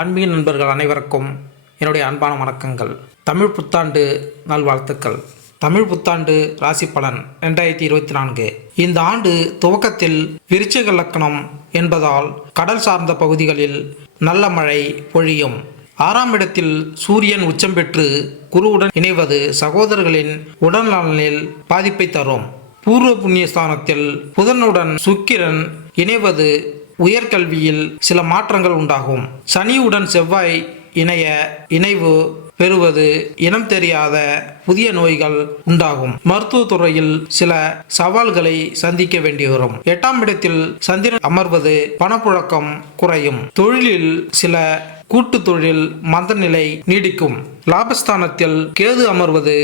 ஆன்மீக நண்பர்கள் அனைவருக்கும் என்னுடைய அன்பான வணக்கங்கள். தமிழ் புத்தாண்டு நல்வாழ்த்துக்கள். தமிழ் புத்தாண்டு ராசி பலன் ரெண்டாயிரத்தி இருபத்தி நான்கு. இந்த ஆண்டு துவக்கத்தில் விருச்சிக லக்கணம் என்பதால் கடல் சார்ந்த பகுதிகளில் நல்ல மழை பொழியும். ஆறாம் இடத்தில் சூரியன் உச்சம் பெற்று குருவுடன் இணைவது சகோதரர்களின் உடல்நலனில் பாதிப்பை தரும். பூர்வ புண்ணிய ஸ்தானத்தில் புதனுடன் சுக்கிரன் இணைவது உயர்கல்வியில் சில மாற்றங்கள் உண்டாகும். சனியுடன் செவ்வாய் இணைய இணைவு பெறுவது இனம் தெரியாத புதிய நோய்கள் உண்டாகும். மருத்துவ துறையில் சில சவால்களை சந்திக்க வேண்டி வரும். எட்டாம் இடத்தில் சந்திரன் அமர்வது பணப்புழக்கம் குறையும். தொழிலில் சில கூட்டு தொழில் மந்தநிலை நீடிக்கும். லாபஸ்தானத்தில் கேது அமர்வது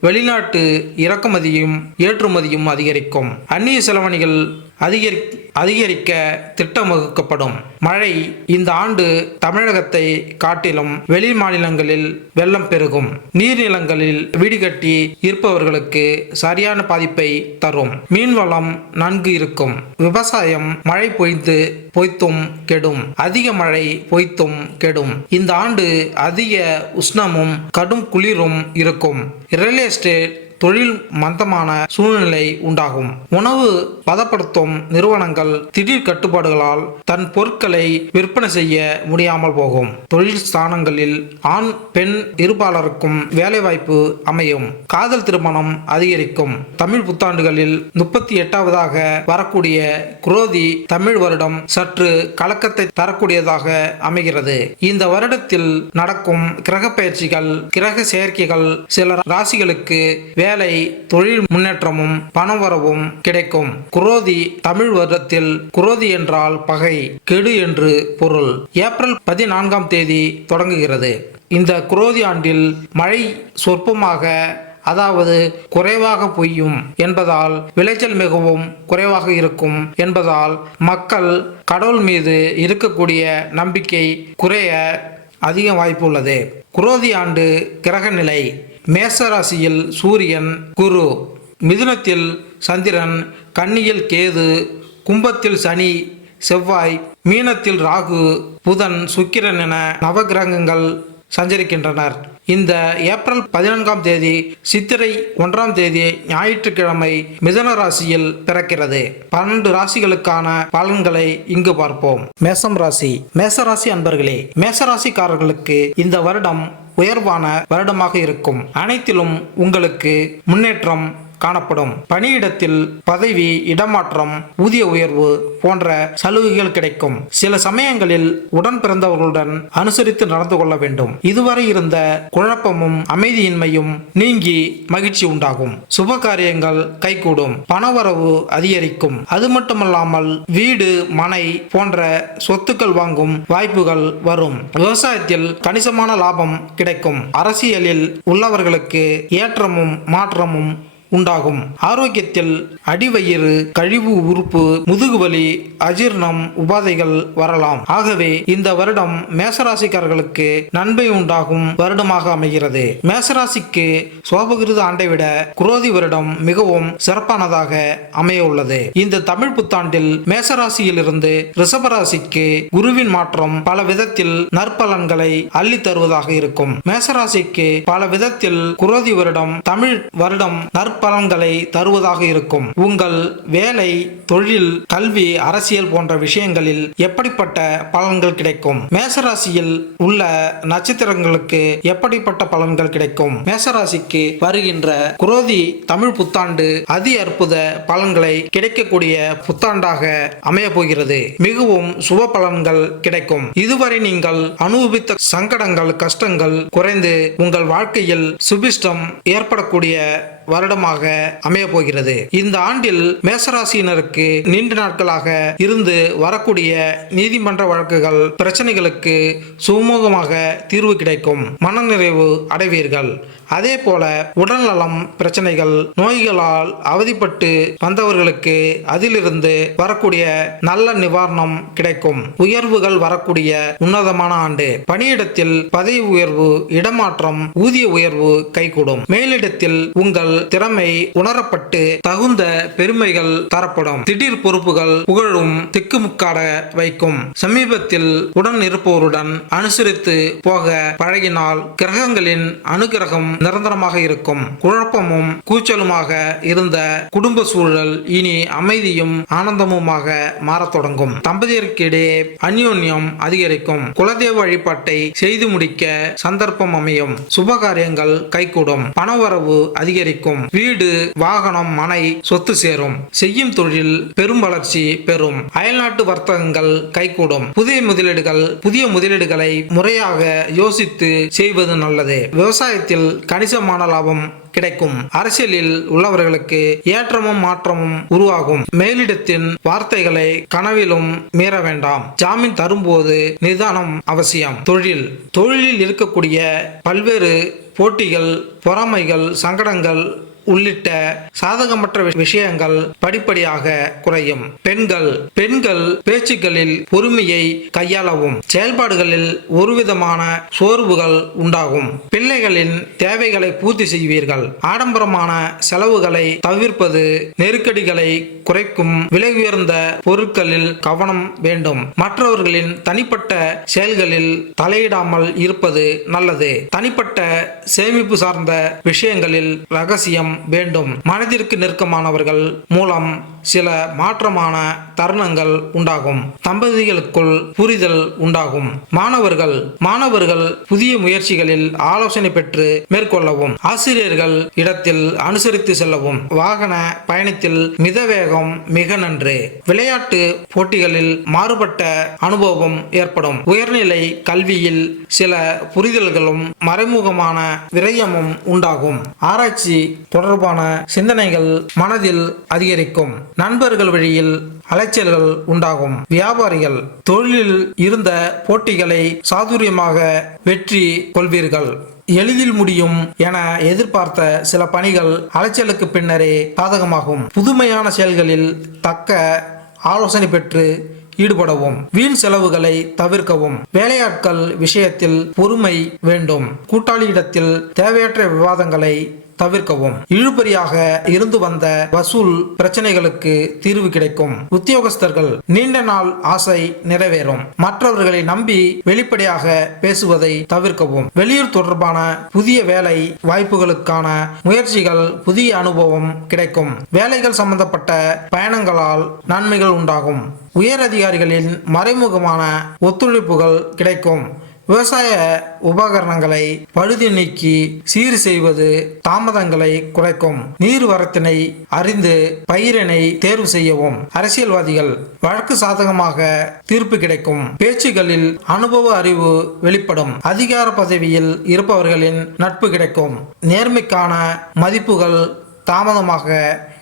வெளிநாட்டு இறக்குமதியும் ஏற்றுமதியும் அதிகரிக்கும். அந்நிய செலவணிகள் அதிகரி அதிகரிக்க திட்டம் வகுக்கப்படும் மழை இந்த ஆண்டு தமிழகத்தை காட்டிலும் வெளி மாநிலங்களில் வெள்ளம் பெருகும். நீர்நிலங்களில் வீடு கட்டி இருப்பவர்களுக்கு சரியான பாதிப்பை தரும். மீன்வளம் நன்கு இருக்கும். விவசாயம் மழை பொய்த்து பொய்த்தும் கெடும். அதிக மழை பொய்த்தும் கெடும். இந்த ஆண்டு அதிக உஷ்ணமும் கடும் குளிரும் இருக்கும். ரியல் எஸ்டேட் தொழில் மந்தமான சூழ்நிலை உண்டாகும். உணவு பதப்படுத்தும் நிறுவனங்கள் திடீர் கட்டுப்பாடுகளால் தன் பொருட்களை விற்பனை செய்ய முடியாமல் போகும். தொழில் ஸ்தானங்களில் ஆண் பெண் இருபாலருக்கும் வேலைவாய்ப்பு அமையும். காதல் திருமணம் அதிகரிக்கும். தமிழ் புத்தாண்டுகளில் முப்பத்தி எட்டாவதாக வரக்கூடிய குரோதி தமிழ் வருடம் சற்று கலக்கத்தை தரக்கூடியதாக அமைகிறது. இந்த வருடத்தில் நடக்கும் கிரக பயிற்சிகள் கிரக செயற்கைகள் சில ராசிகளுக்கு வே வேலை தொழில் முன்னேற்றமும் பணவரவும் கிடைக்கும். குரோதி தமிழ் வருடத்தில் குரோதி என்றால் பகை கெடு என்று பொருள். ஏப்ரல் பதினான்காம் தேதி தொடங்குகிறது. இந்த குரோதி ஆண்டில் மழை சொற்பமாக அதாவது குறைவாக பொய்யும் என்பதால் விளைச்சல் மிகவும் குறைவாக இருக்கும் என்பதால் மக்கள் கடவுள் மீது இருக்கக்கூடிய நம்பிக்கை குறைய அதிக வாய்ப்பு உள்ளது. குரோதி ஆண்டு கிரக நிலை மேசராசியில் சூரியன் குரு மிதுனத்தில் சந்திரன் கன்னியில் கேது கும்பத்தில் சனி செவ்வாய் மீனத்தில் ராகு புதன் சுக்கிரன் என நவகிரகங்கள் சஞ்சரிக்கின்றனர். இந்த ஏப்ரல் பதினான்காம் தேதி சித்திரை ஒன்றாம் தேதி ஞாயிற்றுக்கிழமை மிதன ராசியில் பிறக்கிறது. பன்னெண்டு ராசிகளுக்கான பலன்களை இங்கு பார்ப்போம். மேசம் ராசி. மேசராசி அன்பர்களே மேசராசிக்காரர்களுக்கு இந்த வருடம் உயர்வான வருடமாக இருக்கும். அனைத்திலும் உங்களுக்கு முன்னேற்றம் காணப்படும். பணியிடத்தில் பதவி இடமாற்றம் ஊதிய உயர்வு போன்ற சலுகைகள் கிடைக்கும். சில சமயங்களில் உடன் பிறந்தவர்களுடன் அனுசரித்து நடந்து கொள்ள வேண்டும். இதுவரை இருந்த குழப்பமும் அமைதியின்மையும் நீங்கி மகிழ்ச்சி உண்டாகும். சுப காரியங்கள் கைகூடும். பணவரவு அதிகரிக்கும். அது மட்டுமல்லாமல் வீடு மனை போன்ற சொத்துக்கள் வாங்கும் வாய்ப்புகள் வரும். விவசாயத்தில் கணிசமான லாபம் கிடைக்கும். அரசியலில் உள்ளவர்களுக்கு ஏற்றமும் மாற்றமும் உண்டாகும். ஆரோக்கியத்தில் அடிவயிறு கழிவு உறுப்பு முதுகுவலி அஜீர்ணம் உபாதைகள் வரலாம். ஆகவே இந்த வருடம் மேசராசிக்காரர்களுக்கு நன்மை உண்டாகும் வருடமாக அமைகிறது. மேசராசிக்கு சோபகிருத ஆண்டை விட குரோதி வருடம் மிகவும் சிறப்பானதாக அமைய உள்ளது இந்த தமிழ் புத்தாண்டில் மேசராசியிலிருந்து ரிஷபராசிக்கு குருவின் மாற்றம் பல விதத்தில் நற்பலன்களை அள்ளி தருவதாக இருக்கும். மேசராசிக்கு பல விதத்தில் குரோதி வருடம் தமிழ் வருடம் நற்ப பலன்களை தருவதாக இருக்கும். உங்கள் வேலை தொழில் கல்வி அரசியல் போன்ற விஷயங்களில் எப்படிப்பட்ட பலன்கள் கிடைக்கும்? மேசராசியில் உள்ள நட்சத்திரங்களுக்கு எப்படிப்பட்ட பலன்கள் கிடைக்கும்? மேசராசிக்கு வருகின்ற குரோதி தமிழ் புத்தாண்டு அதி அற்புத பலன்களை கிடைக்கக்கூடிய புத்தாண்டாக அமைய போகிறது மிகவும் சுப பலன்கள் கிடைக்கும். இதுவரை நீங்கள் அனுபவித்த சங்கடங்கள் கஷ்டங்கள் குறைந்து உங்கள் வாழ்க்கையில் சுபிஷ்டம் ஏற்படக்கூடிய வருடமாக அமைய போகிறது. இந்த ஆண்டில் மேசராசியினருக்கு நீண்ட நாட்களாக இருந்து வரக்கூடிய நீதிமன்ற வழக்குகள் பிரச்சனைகளுக்கு சுமூகமாக தீர்வு கிடைக்கும். மனநிறைவு அடைவீர்கள். அதே போல உடல்நலம் பிரச்சனைகள் நோய்களால் அவதிப்பட்டு வந்தவர்களுக்கு அதிலிருந்து வரக்கூடிய நல்ல நிவாரணம் கிடைக்கும். உயர்வுகள் வரக்கூடிய உன்னதமான ஆண்டு. பணியிடத்தில் பதவி உயர்வு இடமாற்றம் ஊதிய உயர்வு கைகூடும். மேலிடத்தில் உங்கள் திறமை உணரப்பட்டு தகுந்த பெருமைகள் தரப்படும். திடீர் பொறுப்புகள் புகழும் திக்குமுக்காட வைக்கும். சமீபத்தில் உடன் இருப்பவருடன் அனுசரித்து போக பழகினால் கிரகங்களின் அனுகிரகம் நிரந்தரமாக இருக்கும். குழப்பமும் கூச்சலுமாக இருந்த குடும்ப சூழல் இனி அமைதியும் ஆனந்தமுமாக மாறத் தொடங்கும். தம்பதியருக்கிடையே அந்யோன்யம் அதிகரிக்கும். குலதெய்வ வழிபாட்டை செய்து முடிக்க சந்தர்ப்பம் அமையும். சுபகாரியங்கள் கைகூடும். பணவரவு அதிகரிக்கும். வீடு வாகனம் மனை சொத்து சேரும். செய்யும் தொழில் பெரும் வளர்ச்சி பெறும். அயல்நாட்டு வர்த்தகங்கள் கைகூடும். புதிய முதலீடுகள் புதிய முதலீடுகளை முறையாக யோசித்து செய்வது நல்லது. விவசாயத்தில் கணிசமான லாபம் கிடைக்கும். அரசியலில் உள்ளவர்களுக்கு ஏற்றமும் மாற்றமும் உருவாகும். மேலிடத்தின் வார்த்தைகளை கனவிலும் மீற வேண்டாம். ஜாமீன் தரும்போது நிதானம் அவசியம். தொழில். தொழிலில் இருக்கக்கூடிய பல்வேறு போட்டிகள் பொறாமைகள் சங்கடங்கள் உள்ளிட்ட சாதகமற்ற விஷயங்கள் படிப்படியாக குறையும். பெண்கள் பெண்கள் பேச்சுக்களில் பொறுமையை கையாளவும் செயல்பாடுகளில் ஒருவிதமான சோர்வுகள் உண்டாகும். பிள்ளைகளின் தேவைகளை பூர்த்தி செய்வீர்கள். ஆடம்பரமான செலவுகளை தவிர்ப்பது நெருக்கடிகளை குறைக்கும் விலை உயர்ந்த பொருட்களில் கவனம் வேண்டும். மற்றவர்களின் தனிப்பட்ட செயல்களில் தலையிடாமல் இருப்பது நல்லது. தனிப்பட்ட சேமிப்பு சார்ந்த விஷயங்களில் ரகசியம் வேண்டும். மனதிற்கு நெருக்கமானவர்கள் மூலம் சில மாற்றமான தருணங்கள் உண்டாகும். தம்பதிகளுக்குள் புரிதல் உண்டாகும். மாணவர்கள் மாணவர்கள் புதிய முயற்சிகளில் ஆலோசனை பெற்று மேற்கொள்ளவும் ஆசிரியர்கள் இடத்தில் அனுசரித்து செல்லவும். வாகன பயணத்தில் மிதவேகம் மிக நன்று. விளையாட்டு போட்டிகளில் மாறுபட்ட அனுபவம் ஏற்படும். உயர்நிலை கல்வியில் சில புரிதல்களும் மறைமுகமான விரயமும் உண்டாகும். ஆராய்ச்சி தொடர்பான சிந்தனைகள் மனதில் அதிகரிக்கும். நண்பர்கள் வழியில் அலைச்சல்கள் உண்டாகும். வியாபாரிகள் தொழிலில் இருந்த போட்டிகளை சாதுரியமாக வெற்றி கொள்வீர்கள். எளிதில் முடியும் என எதிர்பார்த்த சில பணிகள் அலைச்சலுக்கு பின்னரே சாதகமாகும் புதுமையான செயல்களில் தக்க ஆலோசனை பெற்று ஈடுபடவும் வீண் செலவுகளை தவிர்க்கவும் வேலையாட்கள் விஷயத்தில் பொறுமை வேண்டும். கூட்டாளியிடத்தில் தேவையற்ற விவாதங்களை தவிர்க்கவும். இழுபறியாக இருந்து வந்த வசூல் பிரச்சனைகளுக்கு தீர்வு கிடைக்கும். உத்தியோகஸ்தர்கள் நீண்ட நாள் ஆசை நிறைவேறும். மற்றவர்களை நம்பி வெளிப்படையாக பேசுவதை தவிர்க்கவும். வெளியூர் தொடர்பான புதிய வேலை வாய்ப்புகளுக்கான முயற்சிகள் புதிய அனுபவம் கிடைக்கும். வேலைகள் சம்பந்தப்பட்ட பயணங்களால் நன்மைகள் உண்டாகும். உயர் அதிகாரிகளின் மறைமுகமான ஒத்துழைப்புகள் கிடைக்கும். விவசாய உபகரணங்களை பழுது நீக்கி சீர் செய்வது தாமதங்களை குறைக்கும். நீர்வரத்தினை அறிந்து பயிரினை தேர்வு செய்யவும். அரசியல்வாதிகள் வழக்கு சாதகமாக தீர்ப்பு கிடைக்கும். பேச்சுகளில் அனுபவ அறிவு வெளிப்படும். அதிகார பதவியில் இருப்பவர்களின் நட்பு கிடைக்கும். நேர்மைக்கான மதிப்புகள் தாமதமாக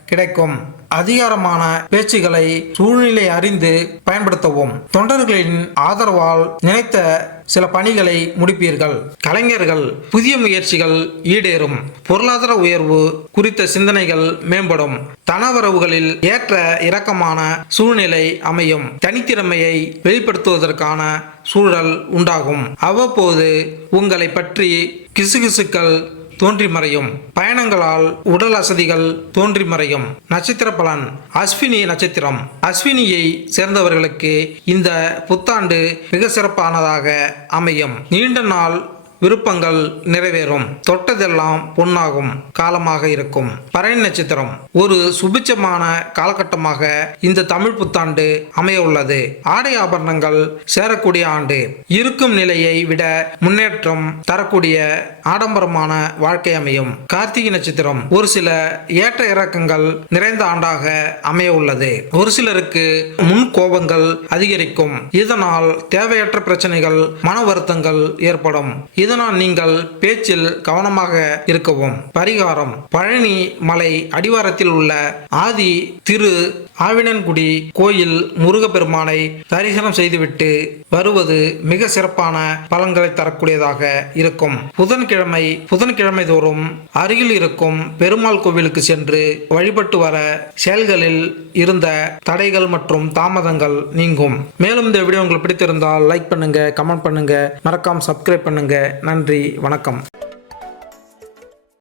கிடைக்கும். அதிகாரமான பேச்சுகளை சூழ்நிலை அறிந்து பயன்படுத்தவும் தொண்டர்களின் ஆதரவால் நினைத்த சில பணிகளை முடிப்பீர்கள். கலைஞர்கள் புதிய முயற்சிகள் ஈடேறும். பொருளாதார உயர்வு குறித்த சிந்தனைகள் மேம்படும். தனவரவுகளில் ஏற்ற இறக்கமான சூழ்நிலை அமையும். தனித்திறமையை வெளிப்படுத்துவதற்கான சூழல் உண்டாகும். அவ்வப்போது உங்களை பற்றி கிசுகிசுக்கள் தோன்றி மறையும் பயணங்களால் உடல் அசதிகள் தோன்றி மறையும் நட்சத்திர பலன் அஸ்வினி நட்சத்திரம். அஸ்வினியை சேர்ந்தவர்களுக்கு இந்த புத்தாண்டு மிக சிறப்பானதாக அமையும். நீண்ட நாள் விருப்பங்கள் நிறைவேறும். தொட்டதெல்லாம் பொன்னாகும். காலமாக இருக்கும். பறை நட்சத்திரம். ஒரு சுபிச்சமான காலகட்டமாக இந்த தமிழ் புத்தாண்டு அமைய உள்ளது ஆடை ஆபரணங்கள் சேரக்கூடிய ஆண்டு. இருக்கும் நிலையை விட முன்னேற்றம் தரக்கூடிய ஆடம்பரமான வாழ்க்கை அமையும். கார்த்திகை நட்சத்திரம். ஒரு சில ஏற்ற இறக்கங்கள் நிறைந்த ஆண்டாக அமைய உள்ளது ஒரு சிலருக்கு முன் கோபங்கள் அதிகரிக்கும். இதனால் தேவையற்ற பிரச்சனைகள் மன வருத்தங்கள் ஏற்படும். இதனால் நீங்கள் பேச்சில் கவனமாக இருக்கவும். பரிகாரம். பழனி மலை அடிவாரத்தில் உள்ள ஆதி திரு ஆவினன்குடி கோயில் முருகப்பெருமானை தரிசனம் செய்துவிட்டு வருவது மிக சிறப்பான பலன்களை தரக்கூடியதாக இருக்கும். புதன்கிழமை புதன்கிழமை தோறும் அருகில் இருக்கும் பெருமாள் கோவிலுக்கு சென்று வழிபட்டு வர செயல்களில் இருந்த தடைகள் மற்றும் தாமதங்கள் நீங்கும். மேலும் இந்த வீடியோ உங்களுக்கு பிடித்திருந்தால் லைக் பண்ணுங்க கமெண்ட் பண்ணுங்க. மறக்காம சப்ஸ்கிரைப் பண்ணுங்க. நன்றி வணக்கம்.